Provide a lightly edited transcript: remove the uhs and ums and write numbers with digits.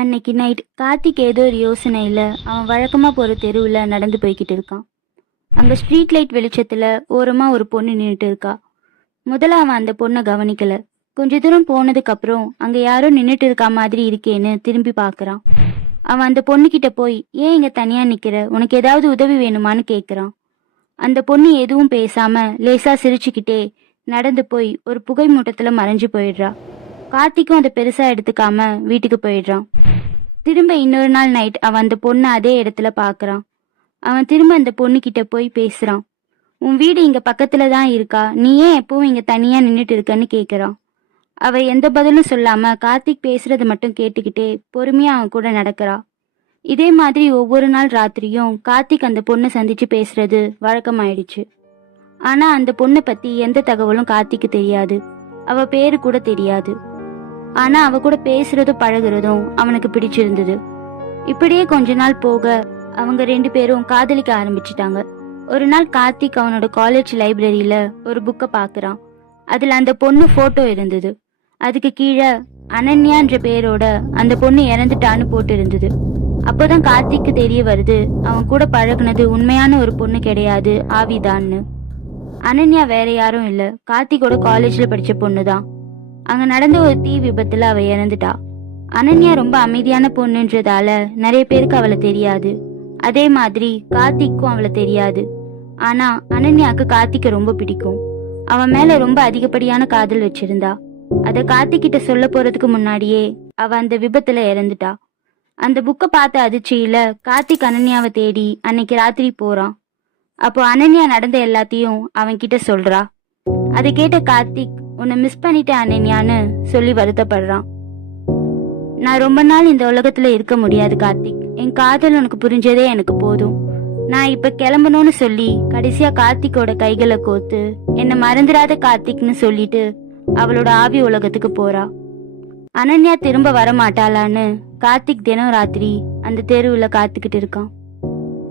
அன்னைக்கு நைட் கார்த்திக் ஏதோ ஒரு யோசனையில் அவன் வழக்கமாக போகிற தெருவில் நடந்து போய்கிட்டு இருக்கான். அங்கே ஸ்ட்ரீட் லைட் வெளிச்சத்தில் ஓரமாக ஒரு பொண்ணு நின்றுட்டு இருக்கா. முதல்ல அவன் அந்த பொண்ணை கவனிக்கல. கொஞ்ச தூரம் போனதுக்கப்புறம் அங்கே யாரோ நின்றுட்டு இருக்கா மாதிரி இருக்கேன்னு திரும்பி பார்க்குறான். அவன் அந்த பொண்ணுக்கிட்ட போய், ஏன் இங்கே தனியாக நிற்கிற, உனக்கு ஏதாவது உதவி வேணுமான்னு கேட்குறான். அந்த பொண்ணு எதுவும் பேசாமல் லேசாக சிரிச்சுக்கிட்டே நடந்து போய் ஒரு புகை மூட்டத்தில் மறைஞ்சு போயிடுறா. கார்த்திக்கும் அதை பெருசாக எடுத்துக்காம வீட்டுக்கு போயிடுறான். திரும்ப இன்னொரு நாள் நைட் அவன் அந்த பொண்ணை அதே இடத்துல பார்க்குறான். அவன் திரும்ப அந்த பொண்ணுக்கிட்ட போய் பேசுகிறான். உன் வீடு இங்கே பக்கத்தில் தான் இருக்கா, நீ ஏன் எப்பவும் இங்கே தனியாக நின்றுட்டு இருக்கன்னு கேட்குறான். அவள் எந்த பதிலும் சொல்லாமல் கார்த்திக் பேசுறது மட்டும் கேட்டுக்கிட்டே பொறுமையாக அவன் கூட நடக்கிறா. இதே மாதிரி ஒவ்வொரு நாள் ராத்திரியும் கார்த்திக் அந்த பொண்ணை சந்திச்சு பேசுறது வழக்கமாயிடுச்சு. ஆனால் அந்த பொண்ணை பற்றி எந்த தகவலும் கார்த்திக்கு தெரியாது. அவள் பேரு கூட தெரியாது. ஆனா அவ கூட பேசுறதும் பழகுறதும் அவனுக்கு பிடிச்சிருந்தது. இப்படியே கொஞ்ச நாள் போக அவங்க 2 பேரும் காதலிக்க ஆரம்பிச்சிட்டாங்க. ஒரு நாள் கார்த்திக் அவனோட காலேஜ் லைப்ரரியில ஒரு புக்கை பாக்குறான். அதுல அந்த பொண்ணு போட்டோ இருந்தது. அதுக்கு கீழே அனன்யான்ற பேரோட அந்த பொண்ணு இறந்துட்டான்னு போட்டு இருந்தது. அப்போதான் கார்த்திக்கு தெரிய வருது, அவன் கூட பழகுனது உண்மையான ஒரு பொண்ணு கிடையாது, ஆவிதான்னு. அனன்யா வேற யாரும் இல்ல, கார்த்திகோட காலேஜ்ல படிச்ச பொண்ணுதான். அங்க நடந்த ஒரு தீ விபத்துல அவ இறந்துட்டா. அனன்யா ரொம்ப அமைதியான பொண்ணுன்றதால நிறைய பேருக்கு அவளை தெரியாது. அதே மாதிரி கார்த்திக்கும் அவளை தெரியாது. ஆனா அனன்யாக்கு கார்த்திக்க ரொம்ப பிடிக்கும். அவன் மேல ரொம்ப அதிகப்படியான காதல் வச்சிருந்தா. அத கார்த்திக்கிட்ட சொல்ல போறதுக்கு முன்னாடியே அவ அந்த விபத்துல இறந்துட்டா. அந்த புக்கை பார்த்த அதிர்ச்சியில கார்த்திக் அனன்யாவை தேடி அன்னைக்கு ராத்திரி போறான். அப்போ அனன்யா நடந்த எல்லாத்தையும் அவன் கிட்ட சொல்றா. அதை கேட்ட கார்த்திக், உன்னை மிஸ் பண்ணிட்டேன் அனன்யான்னு சொல்லி வருத்தப்படுறான். நான் ரொம்ப நாள் இந்த உலகத்துல இருக்க முடியாது கார்த்திக், என் காதல் உனக்கு புரிஞ்சதே எனக்கு போதும். நான் இப்ப கிளம்பணும்னு சொல்லி கடைசியா கார்த்திக்கோட கைகளை கோத்து என்னை மறந்துடாத கார்த்திக்னு சொல்லிட்டு அவளோட ஆவி உலகத்துக்கு போறா. அனன்யா திரும்ப வர மாட்டாளான்னு கார்த்திக் தினம் ராத்திரி அந்த தெருவுல காத்துக்கிட்டு இருக்கான்.